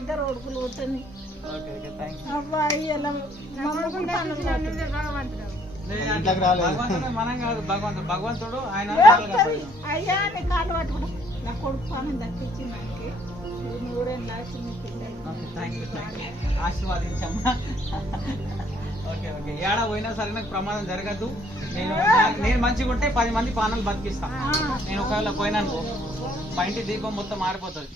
ఇద్దరు కొడుకులు పుట్టింది. Okay okay thank you. అబ్బాయి ఎలా భగవంతుడే మనం కాదు భగవంతుడు ఆయన అయ్యా నీ కాళ్ళు పట్టుకుంటా నా కొడుకు పానం దక్కించిందానికి కూడా చిన్న పిల్లలు ఆశీర్వాదించమ్మా. ఓకే ఓకే ఏడా పోయినా సరే నాకు ప్రమాదం జరగద్దు. నేను మంచిగా ఉంటే 10 మంది పానాలు బతికిస్తా. నేను ఒకవేళ పోయినానుకో మా ఇంటి దీపం మొత్తం మారిపోతుంది.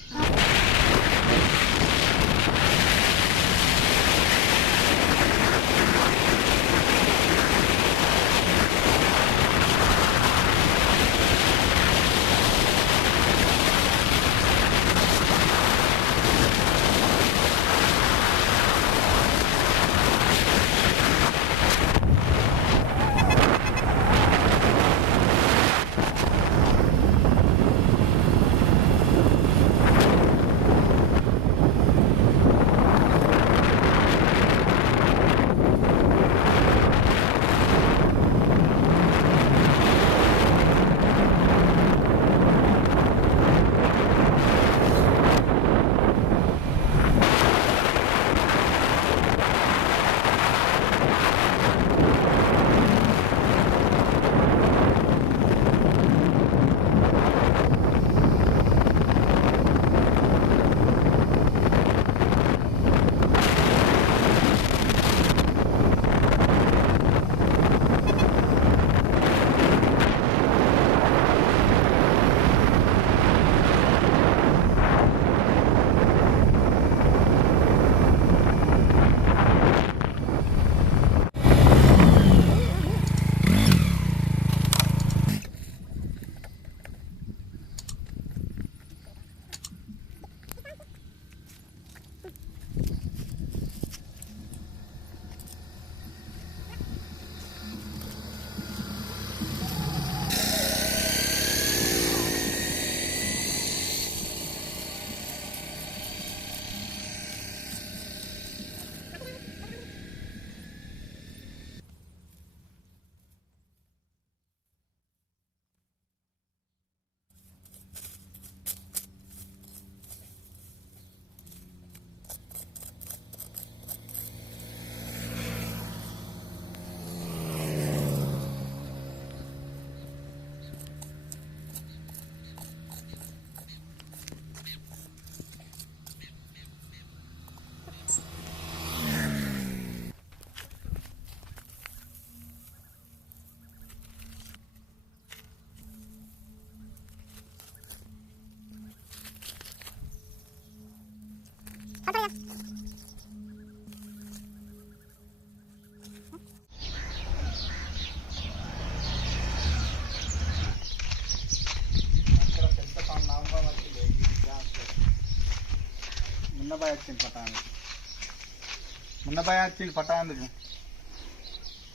మున్నబాయ్ వచ్చింది పట్టాందుకు.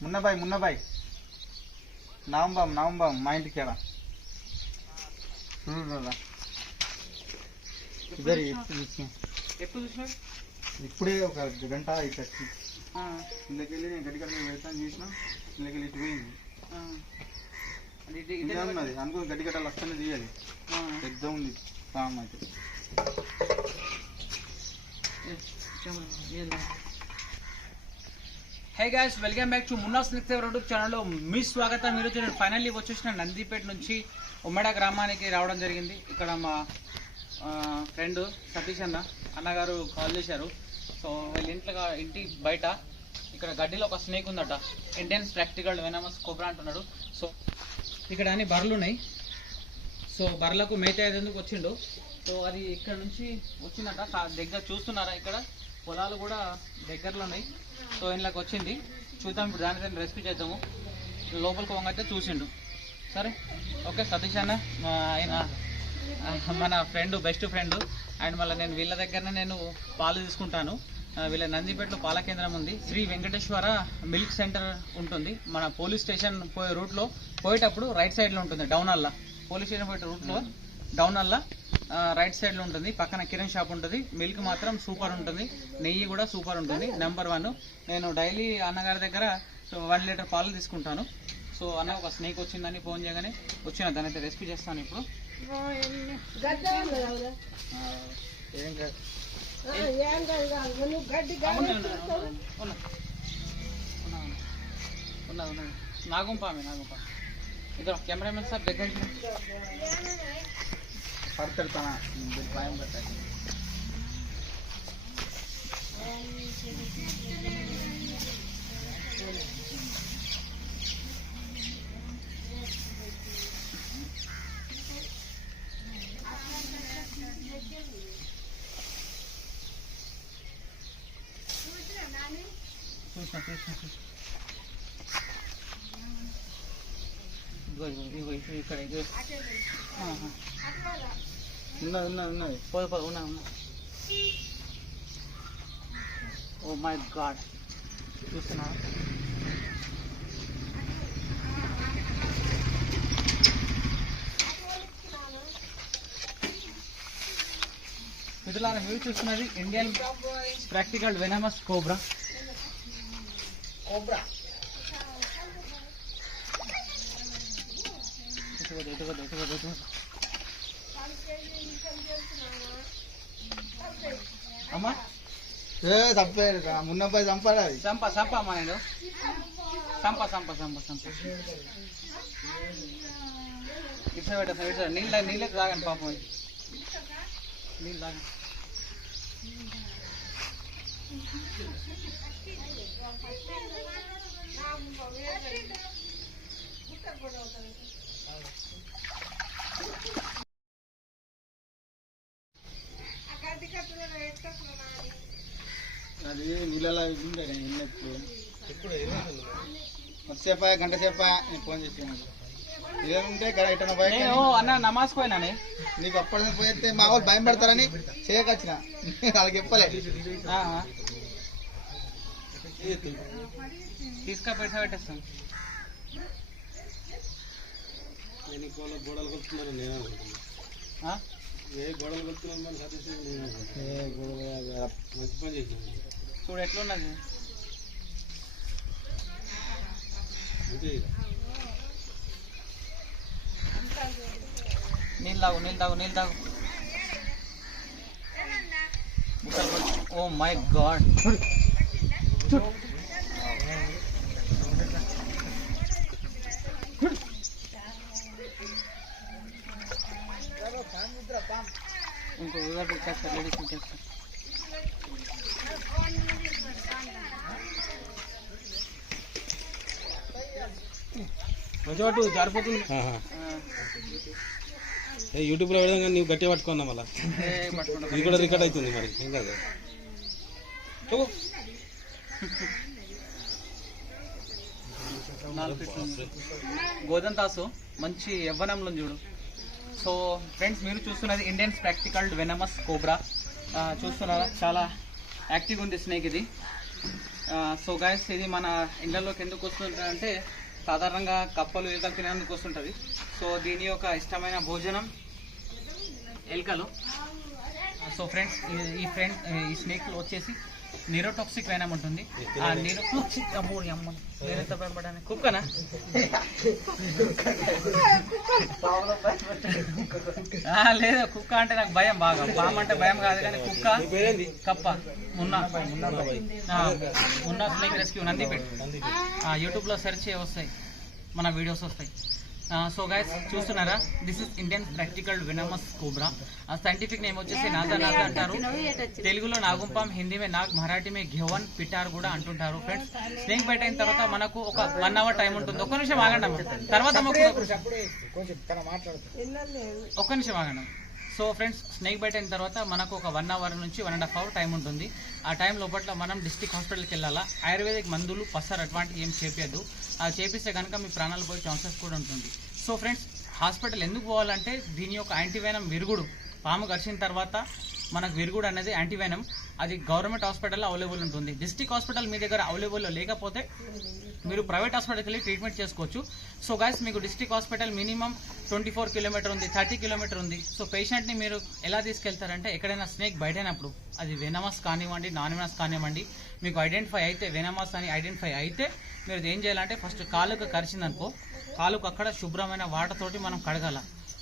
మున్నబాయ్ నవంబం మా ఇంటికి ఎలా ఇప్పుడే ఒక గంట ఇటు వచ్చింది. ఇళ్ళకెళ్ళి నేను గడ్డి కట్ట వెళ్తాను చూసిన ఇళ్ళకెళ్ళి ఇటు పోయింది. ఉన్నది అనుకుని గడ్డి కట్టాలి వస్తానే తీయాలి. పెద్ద ఉంది పాము అయితే. Hey guys, welcome back to Munna snakes YouTube ఛానల్లో మీ స్వాగతం. ఈరోజు నేను ఫైనల్లీ వచ్చేసిన నందిపేట నుంచి ఉమ్మడ గ్రామానికి రావడం జరిగింది. ఇక్కడ మా ఫ్రెండ్ సతీష్ అన్నగారు కాల్ చేశారు. సో వీళ్ళ ఇంటి బయట ఇక్కడ గడ్డిలో ఒక స్నేక్ ఉందట. ఇండియన్ ప్రాక్టికల్ వెనమస్ కోబ్రా అంటున్నాడు. సో ఇక్కడ అన్ని బర్రెలు ఉన్నాయి. సో బర్రెలకు మేత అయ్యేందుకు వచ్చిండు. సో అది ఇక్కడ నుంచి వచ్చిందట. దగ్గర చూస్తున్నారా, ఇక్కడ పొలాలు కూడా దగ్గరలో ఉన్నాయి. సో ఇంట్లోకి వచ్చింది. చూద్దాం ఇప్పుడు దాని రెస్క్యూ చేద్దాము. లోపలికి వంగైతే చూసిండు. సరే ఓకే. సతీష్ అన్న ఆయన మన ఫ్రెండ్, బెస్ట్ ఫ్రెండ్. అండ్ మళ్ళీ నేను వీళ్ళ దగ్గరనే నేను పాలు తీసుకుంటాను. వీళ్ళ నందిపేటలో పాల కేంద్రం ఉంది. శ్రీ వెంకటేశ్వర మిల్క్ సెంటర్ ఉంటుంది. మన పోలీస్ స్టేషన్ పోయే రూట్లో పోయేటప్పుడు రైట్ సైడ్లో ఉంటుంది. డౌనల్లా పోలీస్ స్టేషన్ పోయే రూట్లో డౌనల్లా రైట్ సైడ్లో ఉంటుంది. పక్కన కిరణ్ షాప్ ఉంటుంది. మిల్క్ మాత్రం సూపర్ ఉంటుంది. నెయ్యి కూడా సూపర్ ఉంటుంది. నెంబర్ 1. నేను డైలీ అన్నగారి దగ్గర 1 లీటర్ పాలు తీసుకుంటాను. సో అన్న ఒక స్నేక్ వచ్చిందని ఫోన్ చేయగానే వచ్చిన దాని అయితే రెస్క్యూ చేస్తాను ఇప్పుడు. ఏం కాదు నువ్వు గడ్డి నాగుంపామే ఇద్దరు కెమెరామెన్ సార్ దగ్గరికి పడతాడు తన భయం పెట్టాలి. చూసిన ఇక్కడ ఇది ఉన్నది పోదు ఉన్నా ఓ మై గాడ్ చూస్తున్నా మిత్రులారా మీరు చూస్తున్నది ఇండియన్ ప్రాక్టికల్ వెనమస్ కోబ్రా. అమ్మా చంపాడు మున్నపై చంపాడు అది చంపమ్మా నేను చంప ఇట్లా నీళ్ళకి తాగండి పాపం నీళ్ళు తాగండి. అది నీళ్ళలో ఉండే ఎప్పుడు సేప గంట సేప నేను ఫోన్ చేసాను ఇదేంటే ఇట్లా నేను అన్న నమాజ్ పోయినా నీకు అప్పటి పోయితే మా వాళ్ళు భయం పడతారని చేయకొచ్చిన వాళ్ళకి చెప్పలే తీసుకా పైసా పెట్టేస్తాను. గోడలు కొలుతున్నారు నేను ఏ గోడలు కొలుతున్నాను మంచి పని చేసాను చూడు ఎట్లున్నది నీళ్ళు తాగు ఓ మై గాడ్ ఇంకో లేడీస్ చేస్తాను. మంచిగా జారిపోతుంది యూట్యూబ్ లో పెడదాం కానీ నువ్వు గట్టిగా పట్టుకున్నా మళ్ళీ ఇది కూడా రికార్డ్ అవుతుంది మరి ఏం కాదు. గోధుమ తాసు మంచి యవ్వనంలో చూడు. సో ఫ్రెండ్స్ మీరు చూస్తున్నది ఇండియన్ ప్రాక్టికల్ వెనమస్ కోబ్రా చూస్తున్నారా, చాలా యాక్టివ్ ఉంది స్నేక్ ఇది. సో గైస్ ఇది మన ఇళ్ళలోకి ఎందుకు వస్తుందంటే సాధారణంగా కప్పలు ఎలుకలు తినేందుకు వస్తుంటుంది. సో దీని యొక్క ఇష్టమైన భోజనం ఎలుకలు. సో ఫ్రెండ్స్ ఈ స్నేక్లో వచ్చేసి న్యూరోటాక్సిక్ వెనమ్ ఉంటుంది. ఆ న్యూరోటాక్సిక్ కుక్కనా లేదు కుక్క అంటే నాకు భయం బాగా. పాము అంటే భయం కాదు కానీ కుక్క కప్ప మున్నా స్నేక్ రెస్క్యూ నందిపేట్ యూట్యూబ్లో సెర్చ్ చేయ వస్తాయి, మన వీడియోస్ వస్తాయి. సో గైస్ చూస్తున్నారా, this is Indian practical venomous cobra. Scientific name వచ్చేసి నాదా అంటారు, తెలుగులో నాగుంపాం, హిందీ మే నాగ్, మరాఠీ మే ఘెవన్ పిటార్ కూడా అంటుంటారు. ఫ్రెండ్స్ స్నేక్ బైట్ అయిన తర్వాత మనకు ఒక 1 అవర్ టైం ఉంటుంది. ఒక్క నిమిషం ఆగండి తర్వాత ఒక్క నిమిషం ఆగండి. సో ఫ్రెండ్స్ స్నేక్ బైట్ అయిన తర్వాత మనకు ఒక 1 అవర్ నుంచి 1.5 అవర్ టైం ఉంటుంది. ఆ టైం లోపల మనం డిస్ట్రిక్ట్ హాస్పిటల్కి వెళ్ళాలా. ఆయుర్వేదిక్ మందులు పసర్ అటువంటివి ఏం చేపియద్దు. అది చేపిస్తే కనుక మీ ప్రాణాలు పోయే ఛాన్సెస్ కూడా ఉంటుంది. సో ఫ్రెండ్స్ హాస్పిటల్ ఎందుకు పోవాలంటే దీని యొక్క యాంటీవెనం విరుగుడు, పాము కరిచిన తర్వాత మనకు విరుగుడు అనేది యాంటీవెనం, అది గవర్నమెంట్ హాస్పిటల్లో అవైలబుల్ ఉంటుంది. డిస్ట్రిక్ట్ హాస్పిటల్ మీ దగ్గర అవైలబుల్లో లేకపోతే మీరు ప్రైవేట్ హాస్పిటల్కి వెళ్ళి ట్రీట్మెంట్ చేసుకోవచ్చు. సో గైస్ మీకు డిస్ట్రిక్ట్ హాస్పిటల్ మినిమం 24 కిలోమీటర్ ఉంది, 30 కిలోమీటర్ ఉంది. సో పేషెంట్ని మీరు ఎలా తీసుకెళ్తారంటే ఎక్కడైనా స్నేక్ బైట్ అయినప్పుడు అది వెనమస్ కానివ్వండి నాన్ వెనమస్ కానివ్వండి మీకు ఐడెంటిఫై అయితే వెనమస్ అని ఐడెంటిఫై అయితే మీరు ఏం చేయాలంటే ఫస్ట్ కాలుకు కరిచిందనుకో, కాలుకు అక్కడ శుభ్రమైన వాటర్ తోటి మనం కడగాల.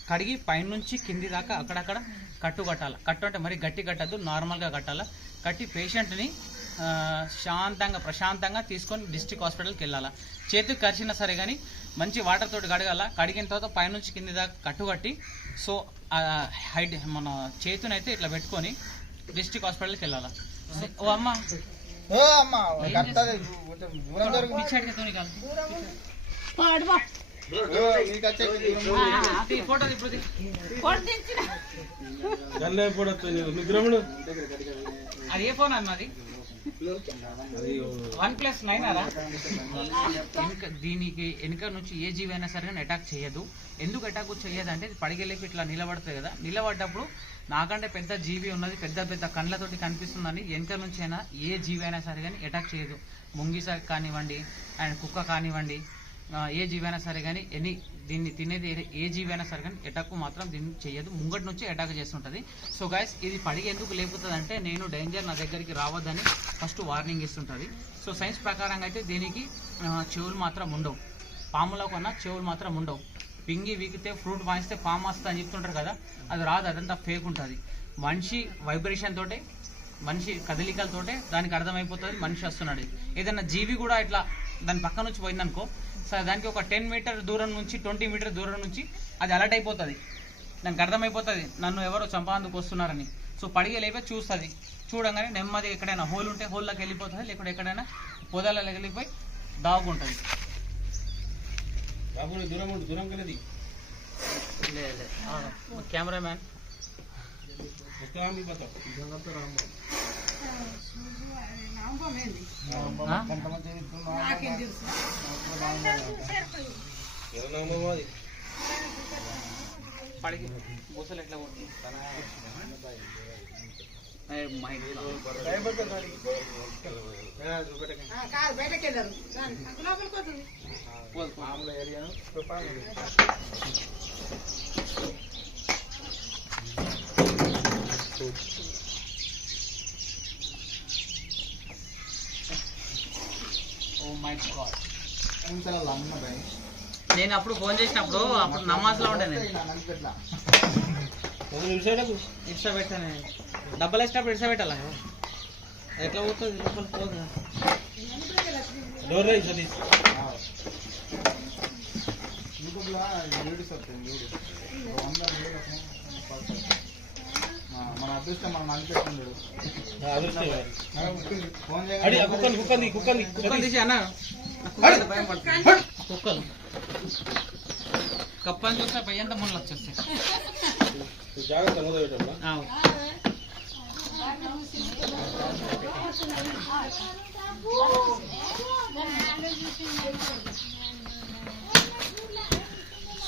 కడిగి పైనుంచి కింది దాకా అక్కడక్కడ కట్టు కట్టాలి. కట్టు అంటే మరి గట్టి కట్టద్దు, నార్మల్గా కట్టాలి. కట్టి పేషెంట్ని శాంతంగా ప్రశాంతంగా తీసుకొని డిస్ట్రిక్ట్ హాస్పిటల్కి వెళ్ళాలి. చేతికి కరిచినా సరే కానీ మంచి వాటర్ తోటి కడగాల. కడిగిన తర్వాత పైనుంచి కింది దాకా కట్టుకట్టి సో హైట్ మన చేతినైతే ఇట్లా పెట్టుకొని డిస్ట్రిక్ట్ హాస్పిటల్కి వెళ్ళాలి. ఓ అమ్మ ఫోటో ఇప్పుడు అది ఏ ఫోన్ అన్నది OnePlus 9 అరా? దీనికి వెనుక నుంచి ఏ జీవి అయినా సరే అటాక్ చేయదు. ఎందుకు అటాక్ చేయదు అంటే పడిగెళ్ళి ఇట్లా నిలబడుతుంది కదా, నిలబడ్డప్పుడు నాకంటే పెద్ద జీవి ఉన్నది, పెద్ద పెద్ద కళ్ళతోటి కనిపిస్తుందని వెనుక నుంచి అయినా ఏ జీవి అయినా సరే కానీ అటాక్ చేయదు. ముంగిస కానివ్వండి అండ్ కుక్క కానివ్వండి, ఏ జీవి అయినా సరే కానీ దీన్ని తినేది ఏ జీవి అయినా సరే కానీ అటాక్ మాత్రం దీన్ని చేయదు, ముంగటి నుంచి అటాక్ చేస్తుంటుంది. సో గైస్ ఇది పడిగి ఎందుకు లేపుతుంది అంటే నేను డేంజర్ నా దగ్గరికి రావద్దని ఫస్ట్ వార్నింగ్ ఇస్తుంటుంది. సో సైన్స్ ప్రకారంగా అయితే దీనికి చెవులు మాత్రం ఉండవు, పాములో కొన్నా చెవులు మాత్రం ఉండవు. పింగి వీకితే ఫ్రూట్ వాయిస్తే పాము వస్తుంది అని చెప్తుంటారు కదా, అది రాదు, అదంతా ఫేక్ ఉంటుంది. మనిషి వైబ్రేషన్ తోటే మనిషి కదలికలతోటే దానికి అర్థమైపోతుంది మనిషి వస్తున్నాడు. ఏదైనా జీవి కూడా ఇట్లా దాని పక్క నుంచి పోయిందనుకో, సో దానికి ఒక 10 మీటర్ దూరం నుంచి 20 మీటర్ దూరం నుంచి అది అలర్ట్ అయిపోతుంది, దానికి అర్థమైపోతుంది నన్ను ఎవరో చంపాందుకు వస్తున్నారని. సో పడిగే లేపే చూస్తుంది, చూడంగానే నెమ్మది ఎక్కడైనా హోల్ ఉంటే హోల్లోకి వెళ్ళిపోతుంది, లేకుంటే ఎక్కడైనా పొదలలో వెళ్ళిపోయి దాగుంటుంది. కెమెరామ్యాన్ పడికి బూసలు ఎట్లా కొడుతుంది నేను అప్పుడు ఫోన్ చేసినప్పుడు అప్పుడు నమాజ్లో ఉండే నేను ఇష్ట పెట్టాను, డబ్బులు వేసినప్పుడు ఇష్ట పెట్టాలా ఎట్లా పోతుంది లోపల పోదు. మన అదృష్టం మనం అనిపెట్టిండు కుక్కలు తీసి అన్న భయం పడుతుంది. కుక్కలు కప్పని చూస్తే భయంత ముళ్ళు వచ్చేస్తాయి.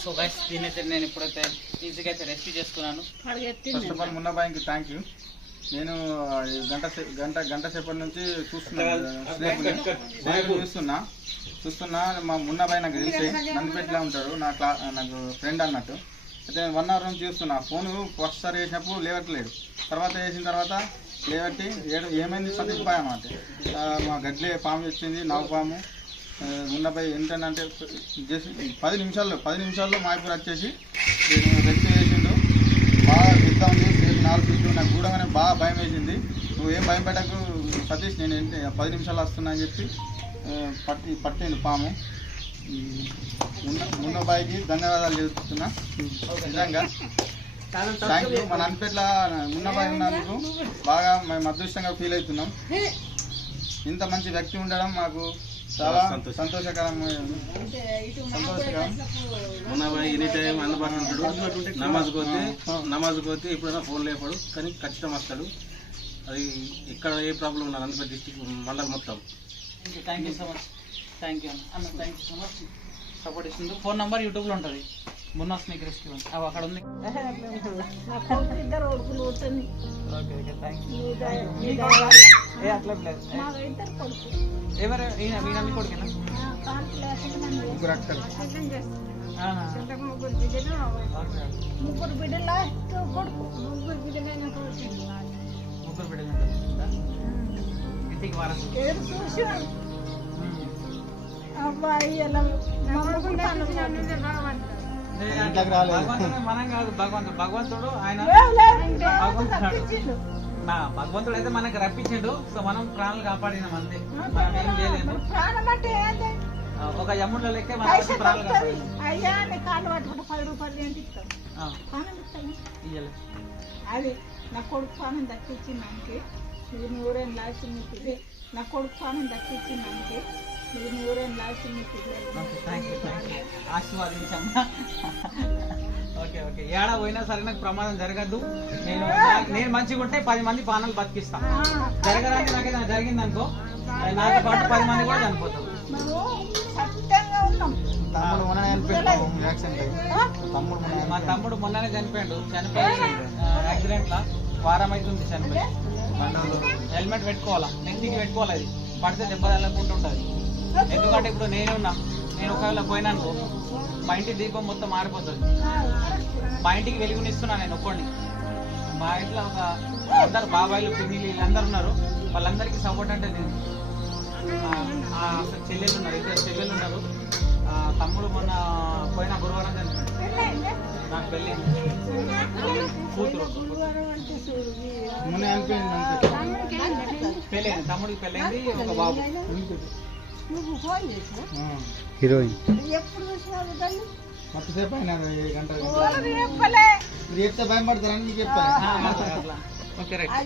సో గైస్ దీనైతే నేను ఇప్పుడైతే ఈజీగా అయితే రెస్క్యూ చేసుకున్నాను. ఫస్ట్ ఆఫ్ ఆల్ మున్నాబాయికి థ్యాంక్ యూ. నేను గంట సేపటి నుంచి చూస్తున్నా మా మున్నాబాయి నాకు తెలిసి నందిపేటలో ఉంటాడు, నాకు ఫ్రెండ్ అన్నట్టు. అయితే 1 అవర్ నుంచి చూస్తున్నా, ఫోను ఫస్ట్ సారి చేసినప్పుడు లేవట్లేదు, తర్వాత చేసిన తర్వాత లేవట్టి ఏమైంది సతీష్ అన్నమాట. మా గడ్లే పాము వచ్చింది, నాగు పాము. మున్నాబాయి ఏంటంటే 10 నిమిషాల్లో మాయపూర్ వచ్చేసి నేను రెస్క్యూ చేసిండు. బాగా పెద్ద ఉంది, 4 ఫీట్లు. నాకు చూడగానే బాగా భయం వేసింది. నువ్వు ఏం భయం పెట్టకు సతీష్, నేను 10 నిమిషాలు వస్తున్నా అని చెప్పి పట్టిండు పాము. మున్నాబాయికి ధన్యవాదాలు చెప్తున్నా నిజంగా. Thank you. మన అనిపెట్ల మున్నాబాయి ఉన్నందుకు బాగా మేము అదృష్టంగా ఫీల్ అవుతున్నాం. ఇంత మంచి వ్యక్తి ఉండడం మాకు చాలా సంతోషకరం. మున్నాబాయి ఎనీ టైం అందుబాటులో ఉంటాడు. నమాజ్ పోతే ఎప్పుడైనా ఫోన్ లేపాడు, కానీ ఖచ్చితంగా వస్తాడు. అది ఇక్కడ ఏ ప్రాబ్లం ఉన్నది అందుబాటు డిస్ట్రిక్ట్ మండలం మొత్తం. Thank you so much. Thank you అన్న, thank you so much support ఇస్తుంది. ఫోన్ నంబర్ యూట్యూబ్లో ఉంటుంది, మున్నా స్నేక్ రెస్క్యూ అని అవి అక్కడ ఉంది. ఎవరు వీళ్ళని కొడుకేనా? ముగ్గురు బిడ్డల కొడుకు, ముగ్గురు బిడ్డలైన ముగ్గురు బిడ్డలు ఇంటికి వారసు చూసి అబ్బాయి ఎలా ఇంట్లోకి రాలేదు. భగవంతుడు మనం కాదు, భగవంతుడు ఆయన భగవంతుడు అయితే మనకి రప్పించిండు. సో మనం ప్రాణాలు కాపాడినాం అంతే, మనం ఏం చేయలేము. ప్రాణం అంటే ఏంది? ఒక యముడిలో లెక్కే మనం ప్రాణాలు కాపాడి అయ్యా నీ కాళ్ళు పట్టుకుంటే 10 రూపాయలు ఏంటి ఇస్తావు? ప్రాణం ఇస్తాను. ఇయ్యలే. అది నా కొడుకు ప్రాణం దక్కించిందానికి ఇది నూరేం లాస్ట్ మీకు, నా కొడుకు ప్రాణం దక్కించిందానికి ఇది నూరేం లాస్ట్ మీకు. థ్యాంక్ యూ ఆశీర్వాదించమ్మా. ఓకే ఓకే, ఏడా పోయినా సరే నాకు ప్రమాదం జరగద్దు. నేను మంచిగా ఉంటే 10 మంది ప్రాణాలు బతికిస్తా. జరగడానికి నాకేదైనా జరిగింది అనుకో, నాతో పాటు 10 మంది కూడా చనిపోతారు. సత్యంగా ఉన్నాం. తమ్ముడు మొన్ననే చనిపోయాడు యాక్సిడెంట్ అయ్యి. మా తమ్ముడు మొన్ననే చనిపోయాడు. యాక్సిడెంట్ లా వారం అవుతుంది చనిపోయి. హెల్మెట్ పెట్టుకోవాలా, నెత్తికి పెట్టుకోవాలి. అది పడితే దెబ్బ తగలకుండా ఉంటుంది. ఎందుకంటే ఇప్పుడు నేనున్నా, నేను ఒకవేళ పోయినాను మా ఇంటి దీపం మొత్తం మారిపోతుంది. మా ఇంటికి వెలుగునిస్తున్నా నేను ఒక్కడిని. మా ఇంట్లో ఒక అందరు బాబాయిలు పిన్నిలు వీళ్ళందరూ ఉన్నారు. వాళ్ళందరికీ సపోర్ట్ అంటే నేను. చెల్లెలు ఉన్నారు, 2 చెల్లెలు ఉన్నారు. తమ్ముడు మొన్న పోయిన గురువారం చనిపోయాడు. నాకు పెళ్ళి కూతురు మొన్న పెళ్ళైంది, తమ్ముడికి పెళ్ళైంది, ఒక బాబు. నువ్వు ఫోన్ చేసినా హీరోయిన్ ఎప్పుడు చూసినావు తల్లి? మొత్తసేపు అయినా గంట చెప్పలే మీరు చెప్తే భయం పడతారని మీకు చెప్పాను. Okay right.